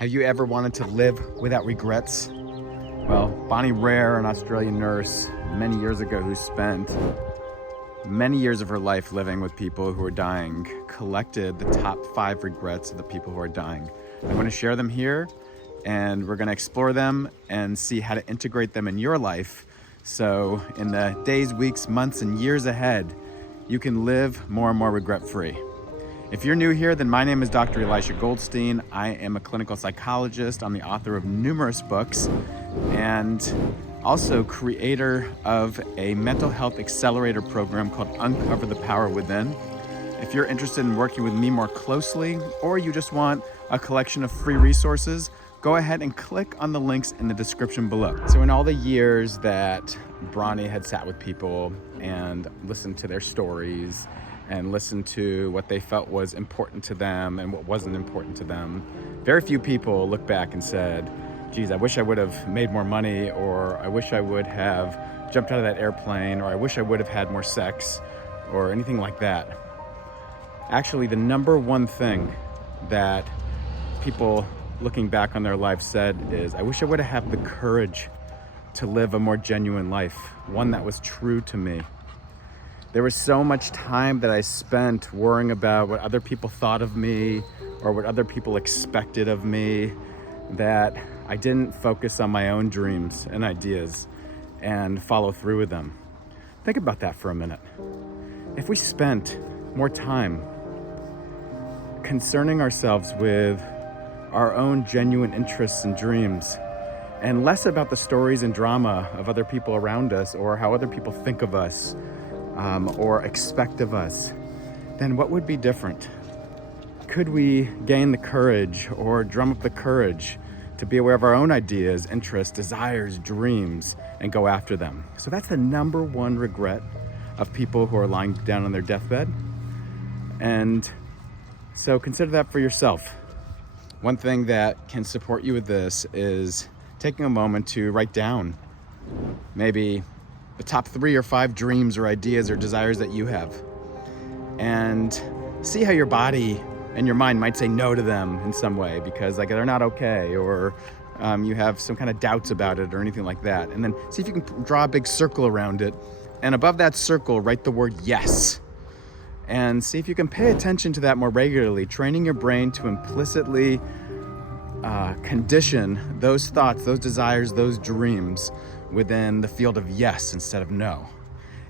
Have you ever wanted to live without regrets? Well, Bonnie Rare, an Australian nurse many years ago who spent many years of her life living with people who are dying, collected the top 5 regrets of the people who are dying. I'm going to share them here, and we're going to explore them and see how to integrate them in your life. So in the days, weeks, months, and years ahead, you can live more and more regret-free. If you're new here, then my name is Dr. Elisha Goldstein. I am a clinical psychologist. I'm the author of numerous books and also creator of a mental health accelerator program called Uncover the Power Within. If you're interested in working with me more closely, or you just want a collection of free resources, go ahead and click on the links in the description below. So in all the years that Bronnie had sat with people and listened to their stories and listened to what they felt was important to them and what wasn't important to them, very few people look back and said, geez, I wish I would have made more money, or I wish I would have jumped out of that airplane, or I wish I would have had more sex, or anything like that. Actually, the number one thing that people looking back on their life said is, I wish I would have had the courage to live a more genuine life, one that was true to me. There was so much time that I spent worrying about what other people thought of me or what other people expected of me that I didn't focus on my own dreams and ideas and follow through with them. Think about that for a minute. If we spent more time concerning ourselves with our own genuine interests and dreams, and less about the stories and drama of other people around us or how other people think of us, or expect of us, then what would be different? Could we gain the courage or drum up the courage to be aware of our own ideas, interests, desires, dreams, and go after them? So that's the number one regret of people who are lying down on their deathbed. And so consider that for yourself. One thing that can support you with this is taking a moment to write down maybe the top 3 or 5 dreams or ideas or desires that you have, and see how your body and your mind might say no to them in some way because like they're not okay, or you have some kind of doubts about it or anything like that. And then see if you can draw a big circle around it, and above that circle write the word yes, and see if you can pay attention to that more regularly, training your brain to implicitly condition those thoughts, those desires, those dreams within the field of yes instead of no,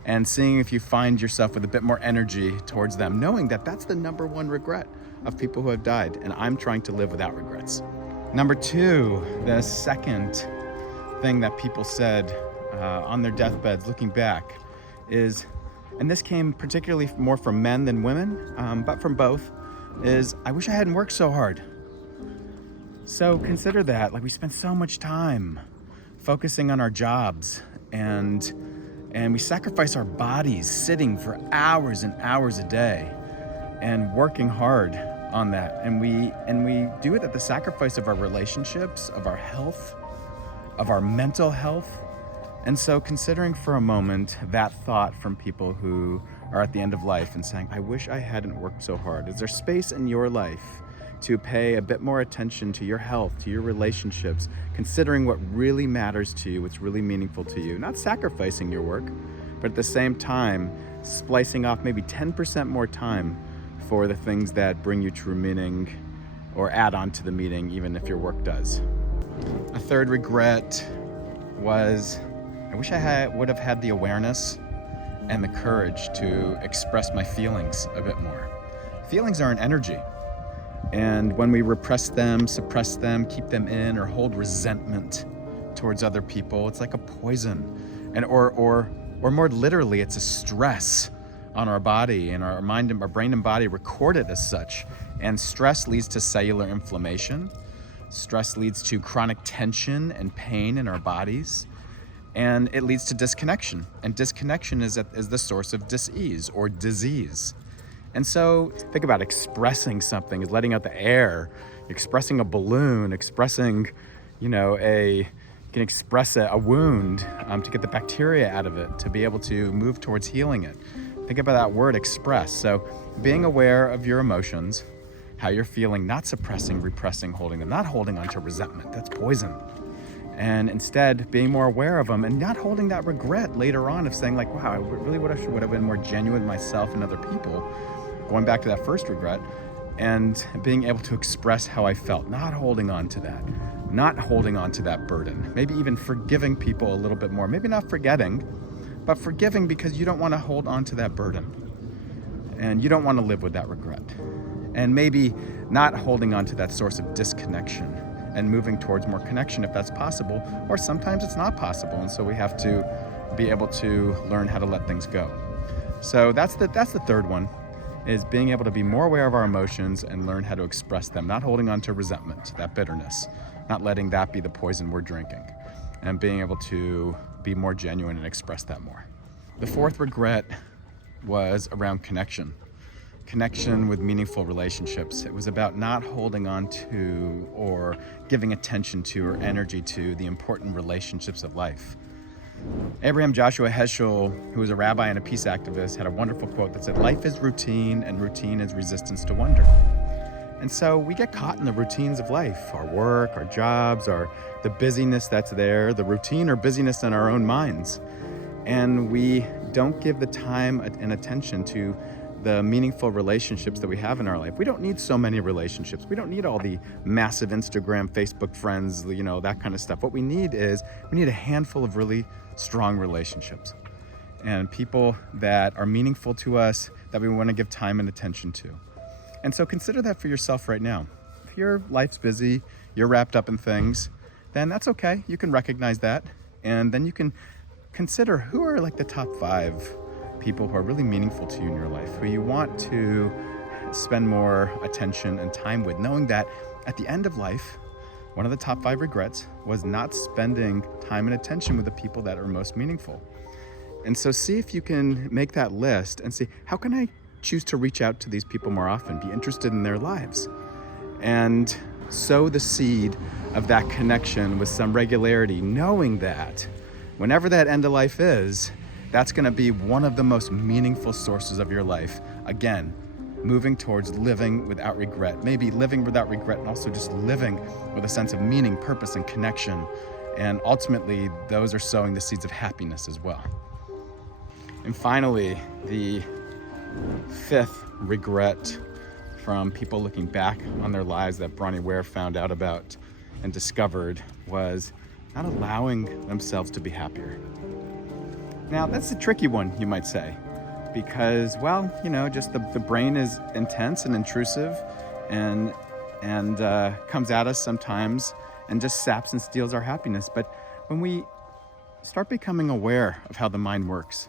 and seeing if you find yourself with a bit more energy towards them, knowing that that's the number one regret of people who have died, and I'm trying to live without regrets. Number 2, the second thing that people said on their deathbeds looking back is, and this came particularly more from men than women, but from both, is I wish I hadn't worked so hard. So consider that, like we spend so much time focusing on our jobs, and we sacrifice our bodies sitting for hours and hours a day and working hard on that, and we do it at the sacrifice of our relationships, of our health, of our mental health. And so considering for a moment that thought from people who are at the end of life and saying, I wish I hadn't worked so hard. Is there space in your life to pay a bit more attention to your health, to your relationships, considering what really matters to you, what's really meaningful to you, not sacrificing your work, but at the same time, splicing off maybe 10% more time for the things that bring you true meaning or add on to the meaning, even if your work does. A third regret was, I wish I would have had the awareness and the courage to express my feelings a bit more. Feelings are an energy. And when we repress them, suppress them, keep them in, or hold resentment towards other people, it's like a poison. And or more literally, it's a stress on our body, and our mind and our brain and body record it as such. And stress leads to cellular inflammation. Stress leads to chronic tension and pain in our bodies. And it leads to disconnection. And disconnection is the source of dis-ease or disease. And so think about expressing something as letting out the air, expressing a balloon, expressing, you can express a wound to get the bacteria out of it, to be able to move towards healing it. Think about that word express. So being aware of your emotions, how you're feeling, not suppressing, repressing, holding them, not holding on to resentment. That's poison. And instead being more aware of them and not holding that regret later on of saying like, wow, I really would have been more genuine with myself and other people, going back to that first regret, and being able to express how I felt, not holding on to that, not holding on to that burden, maybe even forgiving people a little bit more, maybe not forgetting, but forgiving because you don't want to hold on to that burden and you don't want to live with that regret. And maybe not holding on to that source of disconnection and moving towards more connection if that's possible, or sometimes it's not possible. And so we have to be able to learn how to let things go. So that's the third one, is being able to be more aware of our emotions and learn how to express them, not holding on to resentment, that bitterness, not letting that be the poison we're drinking, and being able to be more genuine and express that more. The fourth regret was around connection with meaningful relationships. It was about not holding on to or giving attention to or energy to the important relationships of life. Abraham Joshua Heschel, who was a rabbi and a peace activist, had a wonderful quote that said, "Life is routine and routine is resistance to wonder." And so we get caught in the routines of life, our work, our jobs, the busyness that's there, the routine or busyness in our own minds. And we don't give the time and attention to the meaningful relationships that we have in our life. We don't need so many relationships. We don't need all the massive Instagram, Facebook friends, that kind of stuff. What we need is a handful of really strong relationships and people that are meaningful to us, that we want to give time and attention to. And so consider that for yourself right now. If your life's busy, you're wrapped up in things, then that's okay. You can recognize that. And then you can consider who are like the top 5 people who are really meaningful to you in your life, who you want to spend more attention and time with, knowing that at the end of life, one of the top 5 regrets was not spending time and attention with the people that are most meaningful. And so see if you can make that list and see, how can I choose to reach out to these people more often, be interested in their lives, and sow the seed of that connection with some regularity, knowing that whenever that end of life is, that's going to be one of the most meaningful sources of your life. Again, moving towards living without regret, maybe living without regret, and also just living with a sense of meaning, purpose, and connection. And ultimately, those are sowing the seeds of happiness as well. And finally, the 5th regret from people looking back on their lives that Bronnie Ware found out about and discovered was not allowing themselves to be happier. Now, that's a tricky one, you might say, because, just the brain is intense and intrusive and comes at us sometimes and just saps and steals our happiness. But when we start becoming aware of how the mind works,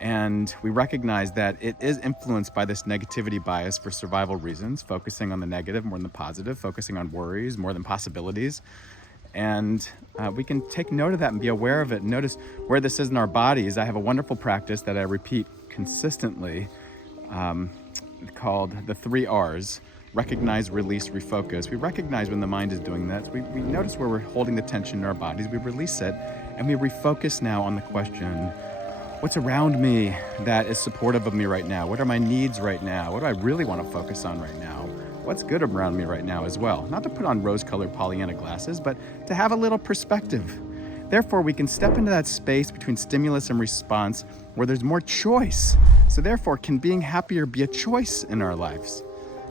and we recognize that it is influenced by this negativity bias for survival reasons, focusing on the negative more than the positive, focusing on worries more than possibilities, and we can take note of that and be aware of it. Notice where this is in our bodies. I have a wonderful practice that I repeat consistently called the 3 R's: recognize, release, refocus. We recognize when the mind is doing that. We notice where we're holding the tension in our bodies. We release it and we refocus now on the question, what's around me that is supportive of me right now? What are my needs right now? What do I really want to focus on right now? What's good around me right now as well? Not to put on rose-colored Pollyanna glasses, but to have a little perspective. Therefore, we can step into that space between stimulus and response where there's more choice. So therefore, can being happier be a choice in our lives?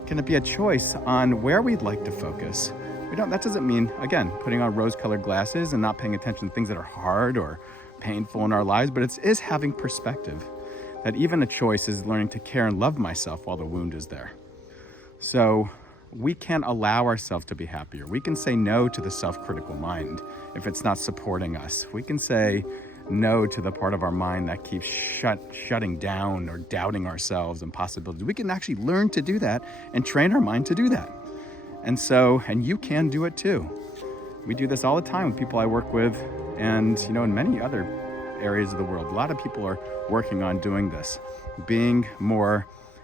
Can it be a choice on where we'd like to focus? That doesn't mean, again, putting on rose-colored glasses and not paying attention to things that are hard or painful in our lives, but it is having perspective. That even a choice is learning to care and love myself while the wound is there. So we can allow ourselves to be happier. We can say no to the self-critical mind if it's not supporting us. We can say no to the part of our mind that keeps shutting down or doubting ourselves and possibilities. We can actually learn to do that and train our mind to do that. And you can do it too. We do this all the time with people I work with and, in many other areas of the world. A lot of people are working on doing this, being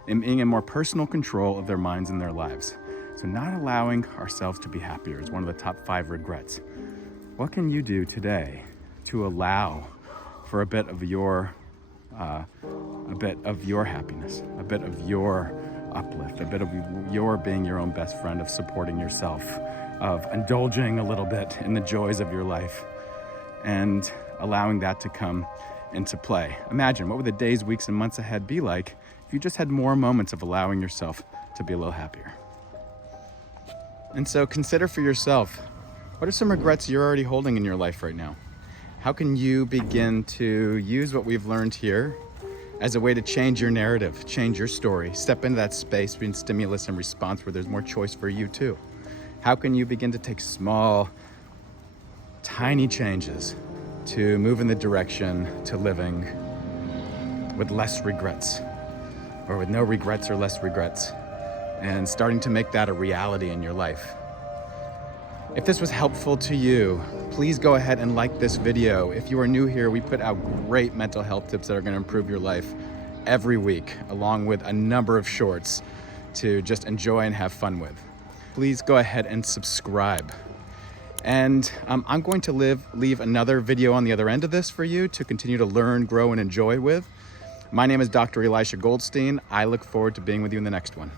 in more personal control of their minds and their lives. So not allowing ourselves to be happier is one of the top 5 regrets. What can you do today to allow for a bit of your happiness, a bit of your uplift, a bit of your being your own best friend, of supporting yourself, of indulging a little bit in the joys of your life and allowing that to come into play. Imagine, what would the days, weeks, and months ahead be like if you just had more moments of allowing yourself to be a little happier? And so consider for yourself, what are some regrets you're already holding in your life right now? How can you begin to use what we've learned here as a way to change your narrative, change your story, step into that space between stimulus and response where there's more choice for you too? How can you begin to take small, tiny changes to move in the direction to living with less regrets, or with no regrets or less regrets, and starting to make that a reality in your life? If this was helpful to you, please go ahead and like this video. If you are new here, we put out great mental health tips that are going to improve your life every week, along with a number of shorts to just enjoy and have fun with. Please go ahead and subscribe. And I'm going to leave another video on the other end of this for you to continue to learn, grow, and enjoy with. My name is Dr. Elisha Goldstein. I look forward to being with you in the next one.